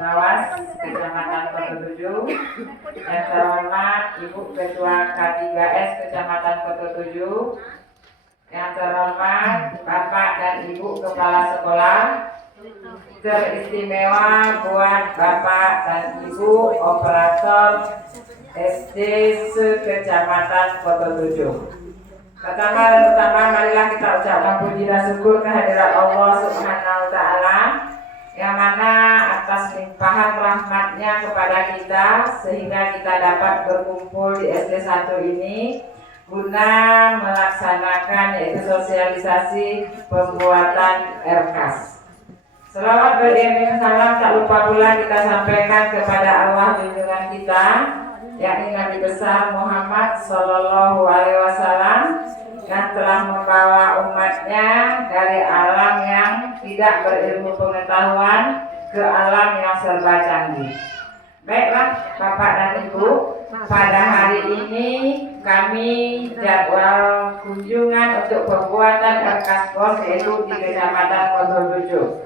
Pengawas Kecamatan Kota 7, yang terhormat Ibu Ketua K3S Kecamatan Kota 7, yang terhormat Bapak dan Ibu Kepala Sekolah, teristimewa buat Bapak dan Ibu Operator SD Kecamatan Kota 7. Pertama marilah kita ucapkan puji dan syukur kehadirat Allah Subhanahu wa Ta'ala, yang mana atas limpahan rahmatnya kepada kita sehingga kita dapat berkumpul di SD 1 ini guna melaksanakan yaitu sosialisasi pembuatan RKAS. Selawat beriring salam tak lupa pula kita sampaikan kepada Allah junjungan kita, yakni Nabi besar Muhammad Sallallahu Alaihi Wasallam, yang telah membawa umatnya dari alam yang tidak berilmu pengetahuan ke alam yang serba canggih. Baiklah Bapak dan Ibu, pada hari ini kami jadwal kunjungan untuk pembuatan RKAS POS yaitu di Kecamatan Kota 7.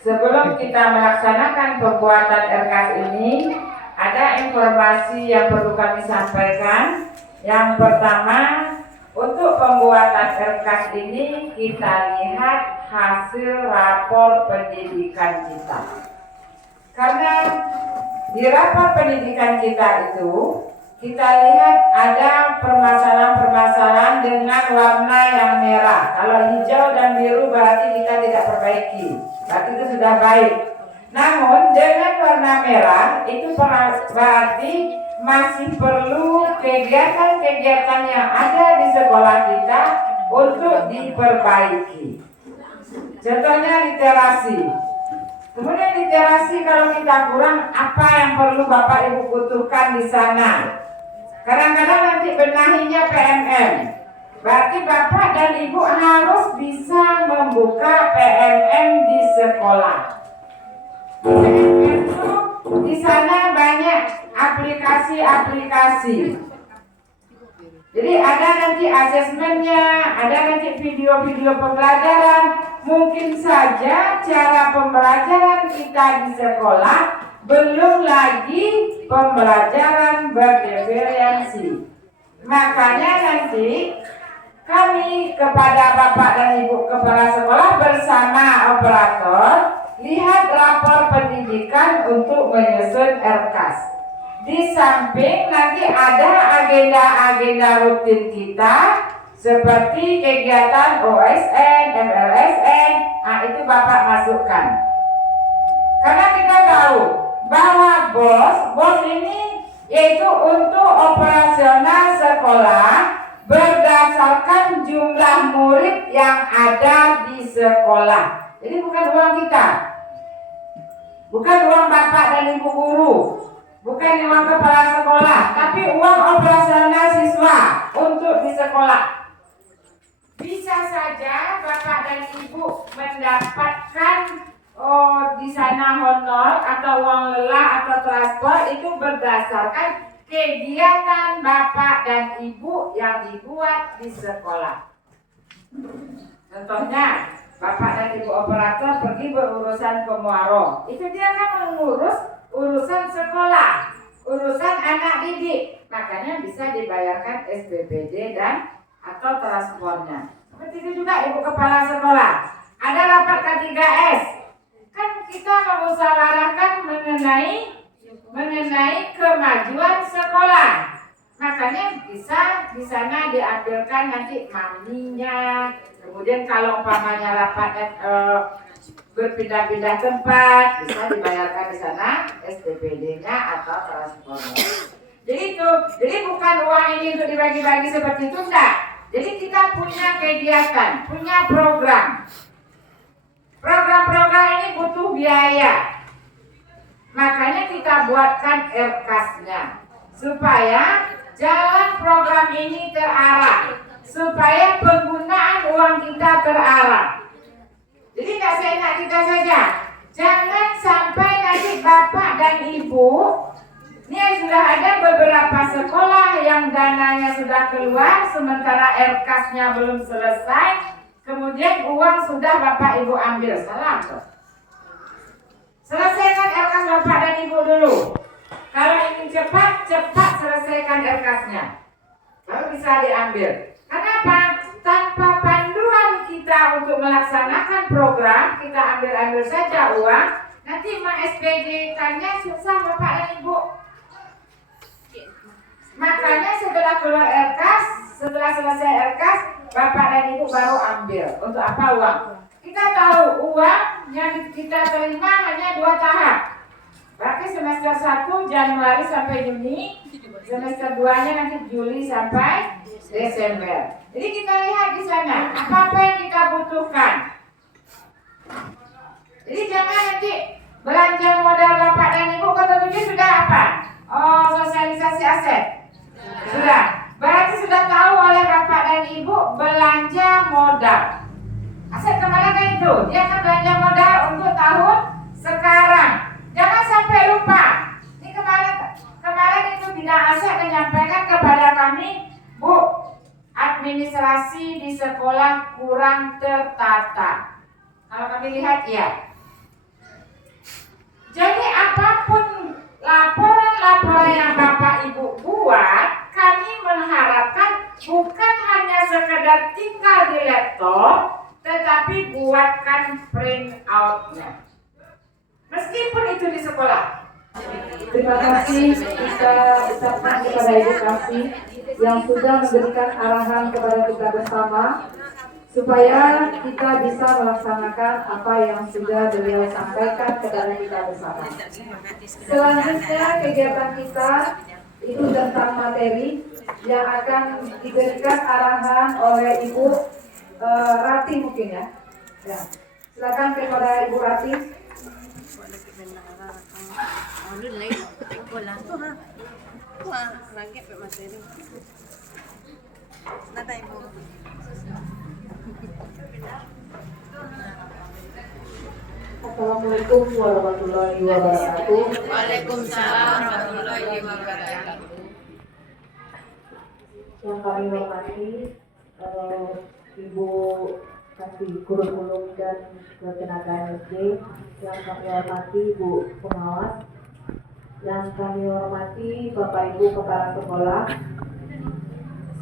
Sebelum kita melaksanakan pembuatan RKAS ini, ada informasi yang perlu kami sampaikan. Yang pertama, untuk pembuatan RKAS ini kita lihat hasil rapor pendidikan kita. Karena di rapor pendidikan kita itu kita lihat ada permasalahan-permasalahan dengan warna yang merah. Kalau hijau dan biru berarti kita tidak perbaiki, berarti itu sudah baik. Namun dengan warna merah itu berarti masih perlu kegiatan-kegiatan yang ada di sekolah kita untuk diperbaiki. Contohnya literasi. Kemudian literasi kalau kita kurang, apa yang perlu Bapak Ibu butuhkan di sana? Kadang-kadang nanti benahinya PMM. Berarti Bapak dan Ibu harus bisa membuka PMM di sekolah. Di sana banyak aplikasi-aplikasi. Jadi ada nanti asesmennya, ada nanti video-video pembelajaran. Mungkin saja cara pembelajaran kita di sekolah belum lagi pembelajaran berdiferensi. Makanya nanti kami kepada Bapak dan Ibu Kepala Sekolah bersama operator lihat rapor pendidikan untuk menyusun RKAS. Di samping nanti ada agenda-agenda rutin kita seperti kegiatan OSN, MLSN, itu Bapak masukkan. Karena kita tahu bahwa BOS ini yaitu untuk operasional sekolah berdasarkan jumlah murid yang ada di sekolah. Jadi bukan uang kita, bukan uang Bapak dan Ibu guru, bukan uang kepala sekolah, tapi uang operasional siswa untuk di sekolah. Bisa saja Bapak dan Ibu mendapatkan di sana honor atau uang lelah atau transport itu berdasarkan kegiatan Bapak dan Ibu yang dibuat di sekolah. Contohnya, Bapak dan Ibu operator pergi berurusan ke Muaro, itu dia kan mengurus urusan sekolah, urusan anak didik, makanya bisa dibayarkan SPPD dan atau transportnya. Seperti itu juga Ibu Kepala Sekolah. Ada rapat K3S, kan kita memusyawarahkan mengenai kemajuan sekolah. Makanya bisa di sana diambilkan nanti maminya. Kemudian kalau umpamanya rapat berpindah-pindah tempat, bisa dibayarkan di sana SPPD-nya atau transportnya. Jadi bukan uang ini untuk dibagi-bagi seperti itu, enggak. Jadi kita punya kegiatan, punya program. Program-program ini butuh biaya. Makanya kita buatkan RKAS-nya supaya jalan program ini terarah, supaya penggunaan uang kita terarah. Jadi nggak seenak kita saja. Jangan sampai nanti Bapak dan Ibu, ini sudah ada beberapa sekolah yang dananya sudah keluar, sementara RKAS-nya belum selesai, kemudian uang sudah Bapak Ibu ambil. Salah tuh. Selesaikan RKAS RKAS Bapak dan Ibu dulu. Kalau ingin cepat selesaikan RKAS-nya. Lalu bisa diambil. Kenapa? Tanpa panduan kita untuk melaksanakan program, kita ambil saja uang, nanti SPG-nya susah Bapak dan Ibu. Makanya setelah keluar RKAS, setelah selesai RKAS, Bapak dan Ibu baru ambil. Untuk apa uang? Kita tahu uang yang kita terima hanya 2 tahap. Berarti semester 1 Januari sampai Juni, semester 2-nya nanti Juli sampai Desember. Jadi kita lihat di sana apa yang kita butuhkan. Jadi jangan nanti belanja modal Bapak dan Ibu kota 7 sudah apa? Oh, sosialisasi aset. Sudah. Berarti sudah tahu oleh Bapak dan Ibu belanja modal. Aset kemana kan itu? Dia akan belanja modal untuk tahun sekarang. Jangan sampai lupa. Ini kemarin itu bidang aset menyampaikan kepada kami, Bu, administrasi di sekolah kurang tertata. Kalau kami lihat ya. Jadi apapun laporan yang Bapak Ibu buat, kami mengharapkan bukan hanya sekedar tinggal di laptop, tetapi buatkan print out-nya. Meskipun itu di sekolah. Terima kasih kita ucapkan kepada edukasi yang sudah memberikan arahan kepada kita bersama supaya kita bisa melaksanakan apa yang sudah beliau sampaikan kepada kita bersama. Selanjutnya kegiatan kita itu tentang materi yang akan diberikan arahan oleh Ibu Rati mungkin ya. Silakan kepada Ibu Rati. Assalamualaikum warahmatullahi wabarakatuh. Waalaikumsalam warahmatullahi wabarakatuh. Yang kami hormati Ibu Kasih Kurikulum dan Ketenagaan SD, yang kami hormati Ibu Pengawas, yang kami hormati Bapak Ibu Kepala Sekolah,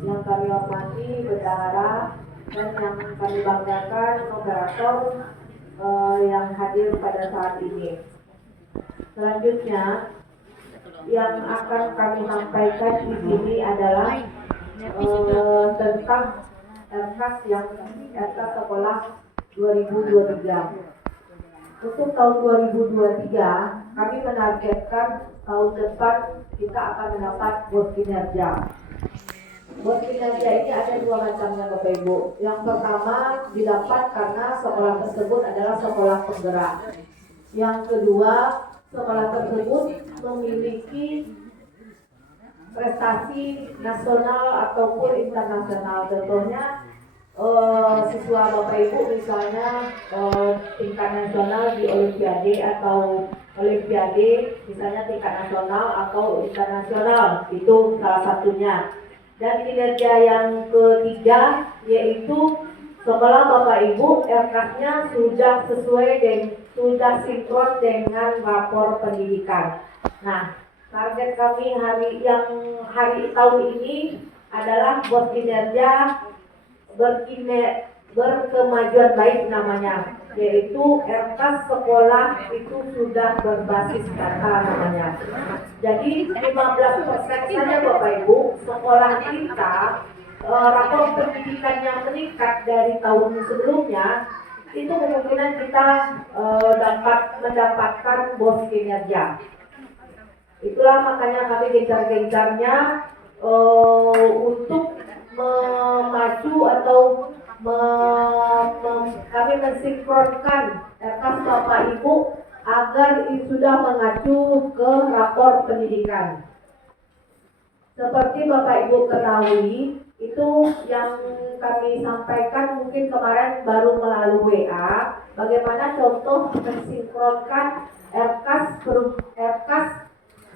yang kami hormati bendahara, dan yang kami banggakan moderator yang hadir pada saat ini. Selanjutnya yang akan kami sampaikan di sini adalah tentang RKAS sekolah 2023. Untuk tahun 2023 kami menargetkan tahun depan kita akan mendapat bos kinerja. Bos kinerja ini ada 2 macamnya Bapak Ibu. Yang pertama didapat karena sekolah tersebut adalah sekolah penggerak. Yang kedua, sekolah tersebut memiliki prestasi nasional ataupun internasional. Contohnya siswa Bapak Ibu misalnya tingkat nasional di Olimpiade atau Olimpiade misalnya tingkat nasional atau internasional, itu salah satunya. Dan kinerja yang ketiga yaitu sekolah Bapak Ibu RKAS-nya sudah sudah sinkron dengan rapor pendidikan. Nah, target kami hari tahun ini adalah bos kinerja berkemajuan baik namanya, yaitu RKAS sekolah itu sudah berbasis data namanya. Jadi 15% saja Bapak Ibu sekolah kita rapor pendidikan yang meningkat dari tahun sebelumnya, itu kemungkinan kita dapat mendapatkan bos kinerja. Itulah makanya kami gencar-gencarnya untuk memacu atau kami mensinkronkan RKAS Bapak Ibu agar sudah mengacu ke rapor pendidikan. Seperti Bapak Ibu ketahui, itu yang kami sampaikan mungkin kemarin baru melalui WA, bagaimana contoh mensinkronkan RKAS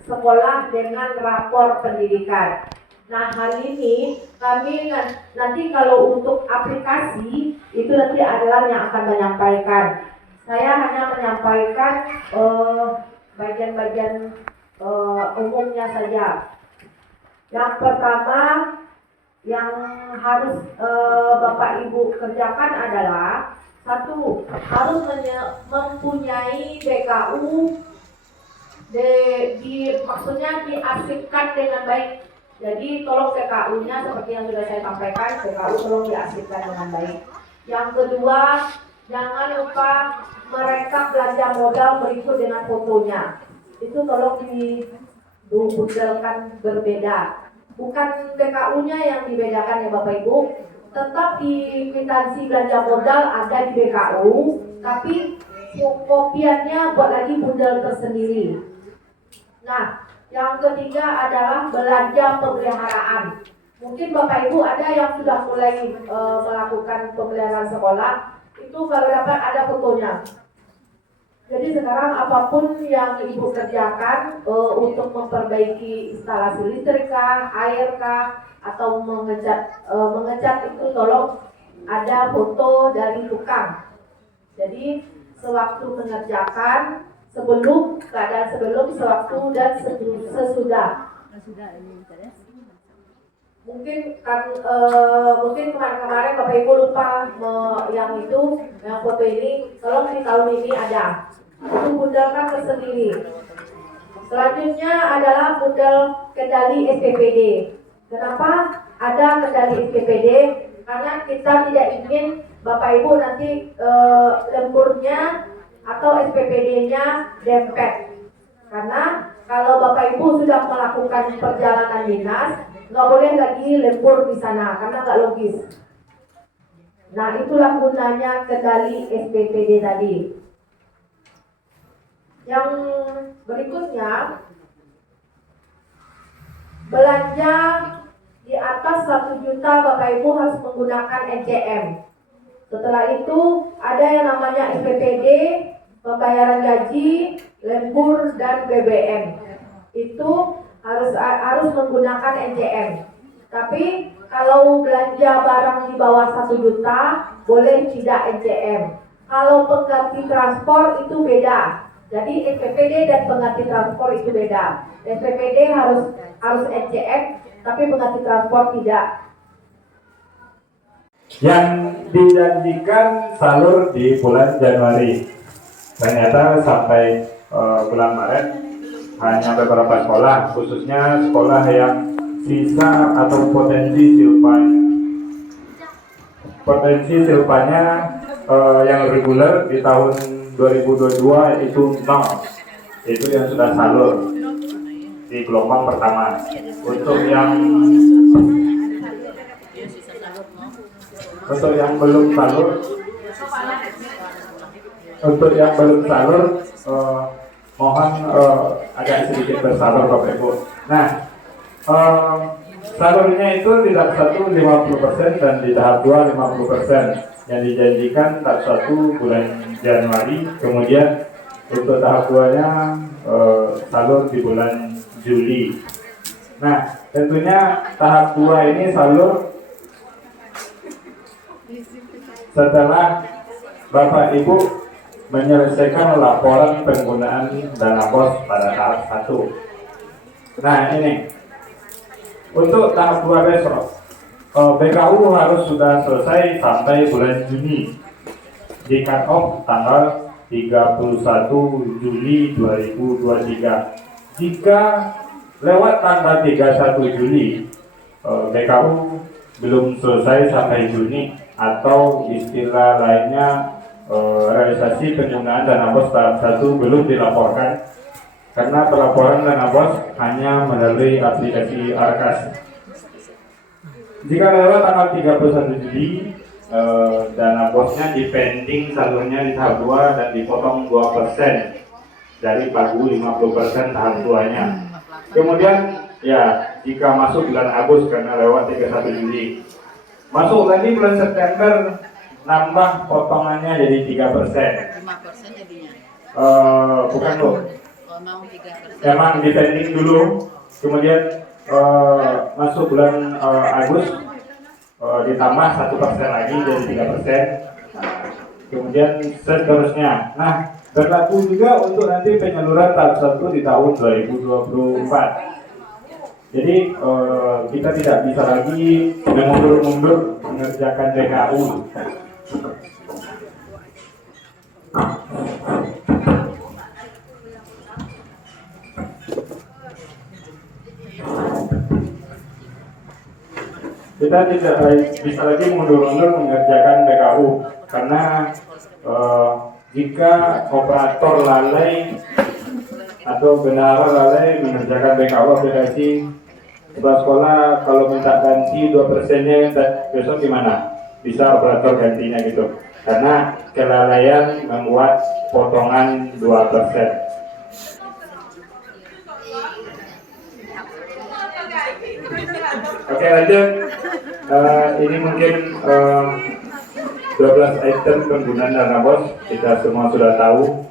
sekolah dengan rapor pendidikan. Nah, hari ini kami nanti kalau untuk aplikasi itu nanti adalah yang akan menyampaikan. Saya hanya menyampaikan bagian-bagian umumnya saja. Yang pertama yang harus Bapak Ibu kerjakan adalah satu, harus mempunyai BKU maksudnya diarsipkan dengan baik. Jadi tolong BKU-nya seperti yang sudah saya sampaikan, BKU tolong diarsipkan dengan baik. Yang kedua, jangan lupa merekap belanja modal berikut dengan fotonya. Itu tolong dibundelkan berbeda. Bukan BKU-nya yang dibedakan ya Bapak Ibu, tetap di kwitansi belanja modal ada di BKU, tapi kopiannya buat lagi bundel tersendiri. Nah, yang ketiga adalah belanja pemeliharaan. Mungkin Bapak Ibu ada yang sudah mulai melakukan pemeliharaan sekolah, itu kalau dapat ada fotonya. Jadi sekarang apapun yang Ibu kerjakan untuk memperbaiki instalasi listrik kah, air kah, atau mengecat itu tolong ada foto dari tukang. Jadi sewaktu mengerjakan, keadaan sebelum, sewaktu dan sesudah. Mungkin kemarin Bapak Ibu lupa yang foto ini, tolong di tahun ini ada. Itu bundelkan tersendiri. Selanjutnya adalah bundel kendali SPPD. Kenapa ada kendali SPPD? Karena kita tidak ingin Bapak Ibu nanti lemburnya atau SPPD-nya dempet. Karena kalau Bapak Ibu sudah melakukan perjalanan dinas, nggak boleh lagi lembur di sana karena nggak logis. Nah, itulah gunanya kendali SPPD tadi. Yang berikutnya, belanja di atas 1 juta Bapak Ibu harus menggunakan NCM. Setelah itu ada yang namanya SPPD, pembayaran gaji, lembur dan BBM. Itu harus menggunakan NCM. Tapi kalau belanja barang di bawah 1 juta boleh tidak NCM. Kalau pengganti transport itu beda. Jadi SPPD dan pengganti transport itu beda. SPPD harus NCM, tapi pengganti transport tidak. Yang dijanjikan salur di bulan Januari, ternyata sampai bulan Maret hanya beberapa sekolah, khususnya sekolah yang sisa atau potensi silpanya yang reguler di tahun 2022 itu 0. Itu yang sudah salur di gelombang pertama. Untuk yang belum salur, mohon agak sedikit bersabar Bapak Ibu. Nah, salurnya itu di tahap 1 50% dan di tahap 2 50%. Yang dijanjikan tahap 1 bulan Januari, kemudian untuk tahap 2-nya salur di bulan Juli. Nah, tentunya tahap 2 ini salur setelah Bapak Ibu menyelesaikan laporan penggunaan dana BOS pada tahap 1. Nah, ini untuk tahap 2 besok, BKU harus sudah selesai sampai bulan Juni, di cut off tanggal 31 Juli 2023. Jika lewat tanggal 31 Juli BKU belum selesai sampai Juni, atau istilah lainnya realisasi penggunaan dana BOS tahap 1 belum dilaporkan, karena pelaporan dana BOS hanya melalui aplikasi Arkas. Jika lewat tanggal 31 Juli, dana BOS-nya dipending salurnya di tahap 2 dan dipotong 2% dari pagu 50% tahap 2-nya. Kemudian ya, jika masuk bulan Agustus karena lewat 31 Juli, masuk lagi bulan September, nambah potongannya jadi 3%. 5% jadinya. Bukan loh. Mau 3%. Emang dipending dulu, kemudian masuk bulan Agustus ditambah 1% lagi jadi 3%. kemudian seterusnya. Nah, berlaku juga untuk nanti penyaluran tahap 1 di tahun 2024. Jadi kita tidak bisa lagi mengundur-undur mengerjakan BKU. Kita tidak bisa lagi mundur-mundur mengerjakan BKU karena jika operator lalai atau benar lalai mengerjakan BKU aplikasi sekolah kalau minta ganti 2%-nya besok gimana? Bisa operator gantinya gitu karena kelalaian membuat potongan 2%. Oke, lanjut. Ini mungkin 12 item penggunaan dana BOS kita semua sudah tahu.